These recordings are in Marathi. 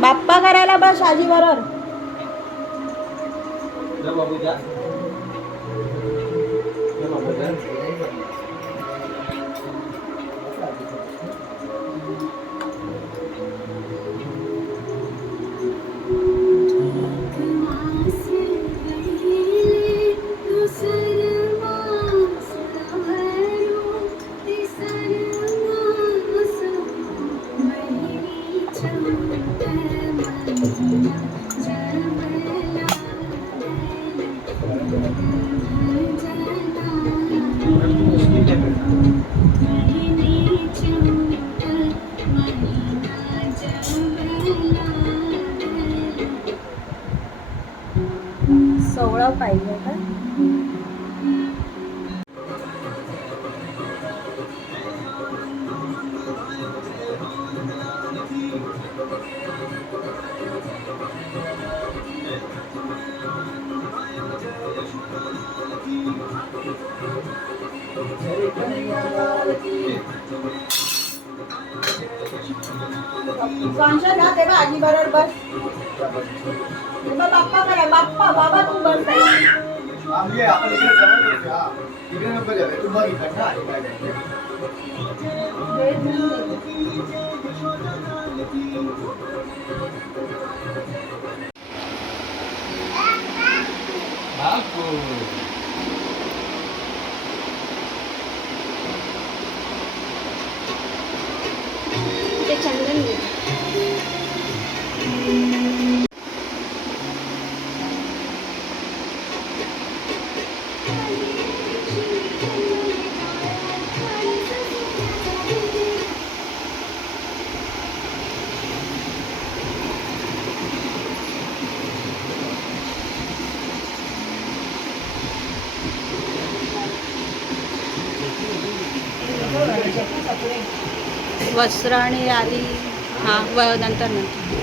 बाप्पा करायला बस आजी बरोबर. पाहिजे का कॉन्शियस हा तेव्हा आजी बरोबर बस. बाप्पा करा बाप्पा बाबा तू बस. हा. चंदन घे. आली हां व नंतर नंतर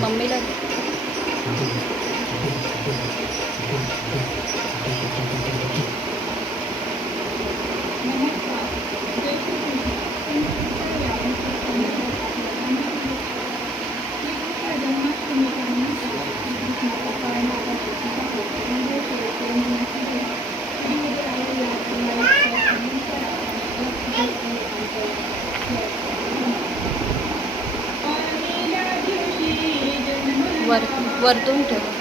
मम्मीला वरतून ठेवू.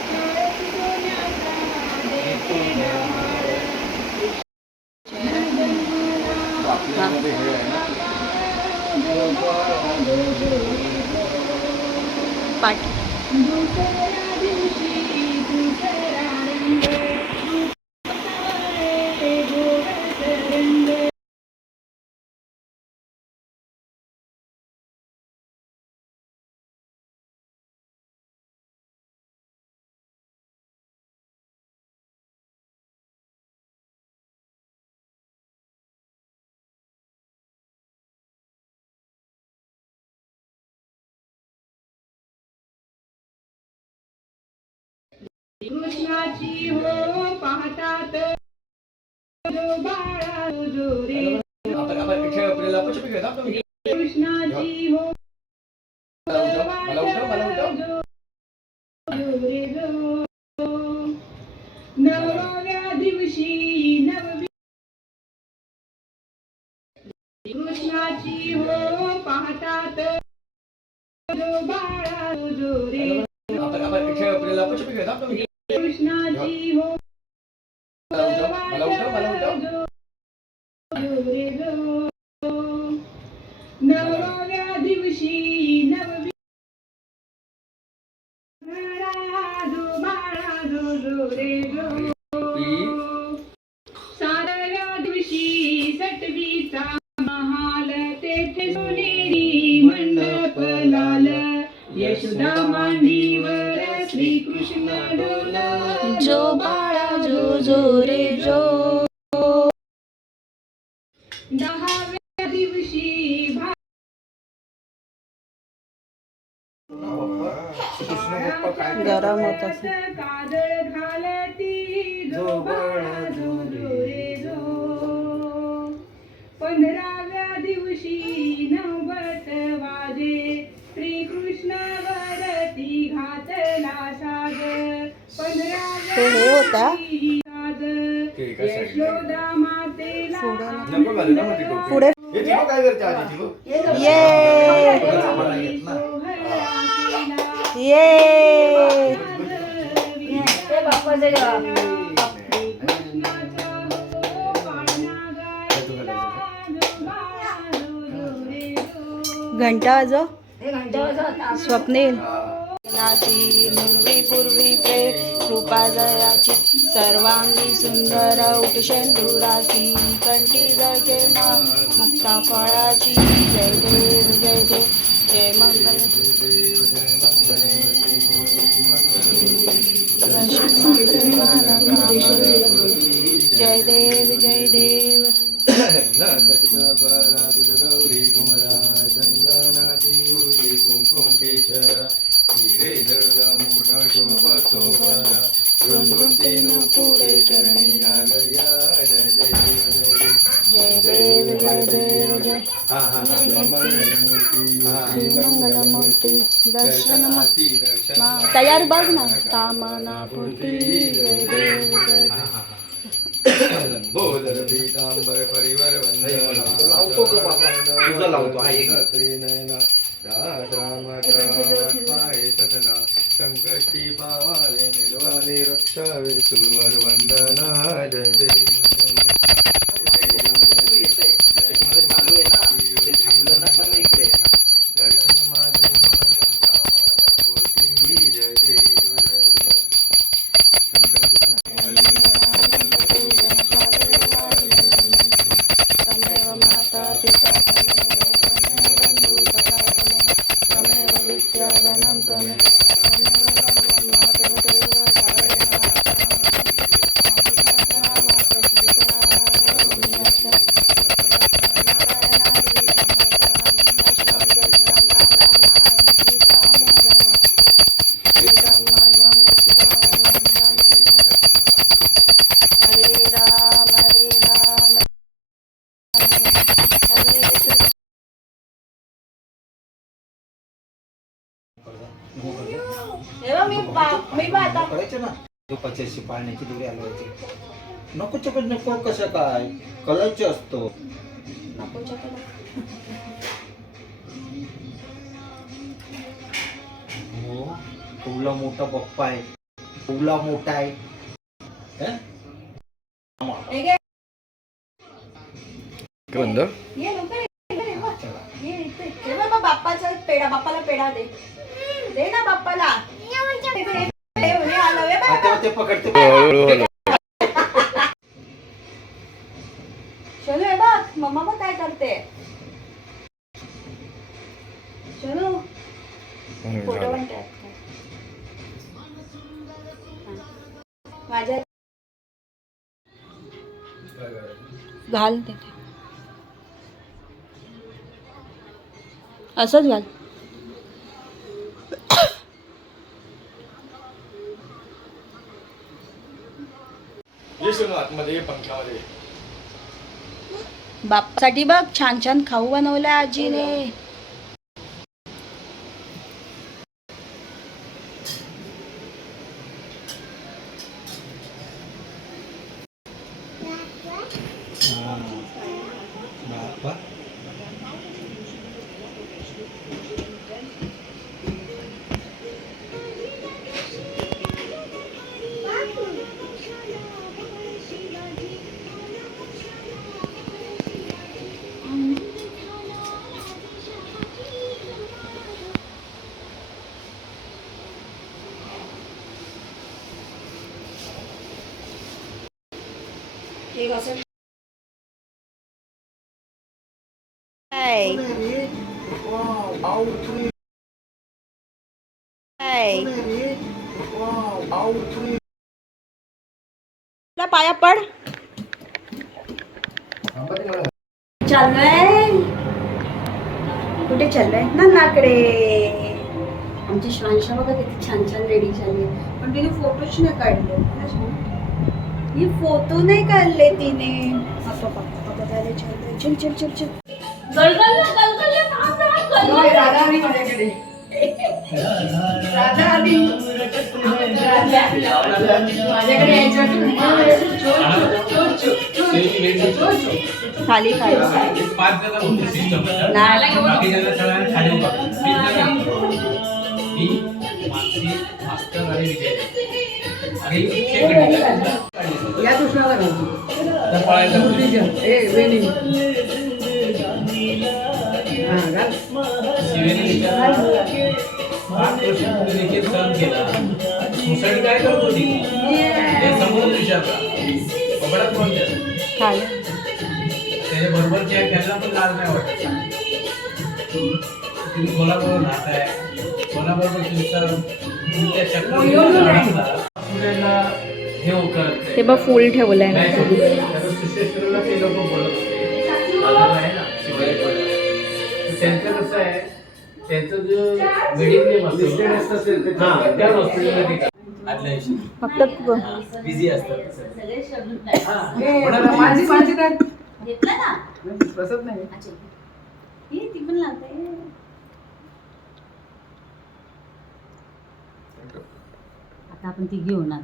कृष्णाची हो पाहतात. बाळा जो कृष्णाची हो रे नवव्या दिवशी नववी कृष्णाची हो पाहतात. बाळा जो नवव्या दिवशी नववी डोला जो बाळा जो जो रे जो दहाव्या दिवशी भा गरम होत असेल. काजळ घालती जो बाळा जो जो रे जो पंधराव्या दिवशी नवबत ते. पुढे हे तिला काय करते आधी तिला? ये. ये. घंटा वाजव. स्वप्नील. नाची पूर्वी प्रेम कृपा जयाची सर्वांगी सुंदर उठशेंदुराची कंठी जळके मा मुक्ता फळाची जय देव जय देव जय मंगल जय देव जय देव गौरी जय देव जय हा हा श्री मंगलमूर्ती दर्शन मा- दर्शन मा- तयार बघ ना कामना पूर्ती जय देव जय देव. लंबोदर पीतांबर परिवर लावतो का बाबा? तुझा लावतो, हा एक. सदना संकष्टी पावाले निर्वाले रक्षावे सुवर वंदना जय देव पाळण्याची दोरी हलवायची. नको चपत नको कसं काय? कलायचे असतो. कला. हो केवढा मोठा बाप्पा आहे. केवढा मोठा आहे. हं? बाप्पाचा पेढा बाप्पाला पेढा दे. दे ना बाप्पाला. आता. ते पकडते हळूहळू शनू हे बघ मम्मा बघ काय करते शनू फोटो पण. हा. माझ्या घाल तिथे असंच घाल ये आतमध्ये ये पंख्यामध्ये बाप्पासाठी बघ छान छान खाऊ बनवलाय आजीने. पाया पड. चाललोय. कुठे चाललोय? ना नाकडे आमची श्वानशा बघा किती छान छान रेडी झाली पण तिने फोटोच नाही काढले. ही फोटो नाही काढले तिने. चल चल चल चल. गलगल गलगल राधा आणि माझ्याकडे. राधा आणि माझ्याकडे यायचं खाली खाली. नाही या कृष्णाला घाल मूर्तीच्या ए वेणी हा घाल काय करतो ती समोर विचारला पकडात कोणत्या त्याच्या बरोबर चेक त्यांना पण लाज नाही वाटत तुम्ही कोल्हापूर राहताय कोल्हापूरपासून त्या चक्र हे हो बघ फुल ठेवलंय ना. आहे हा, फक्त बिझी असतात. बसत नाही ही ती पण लागते आता आपण ती घेऊ ना.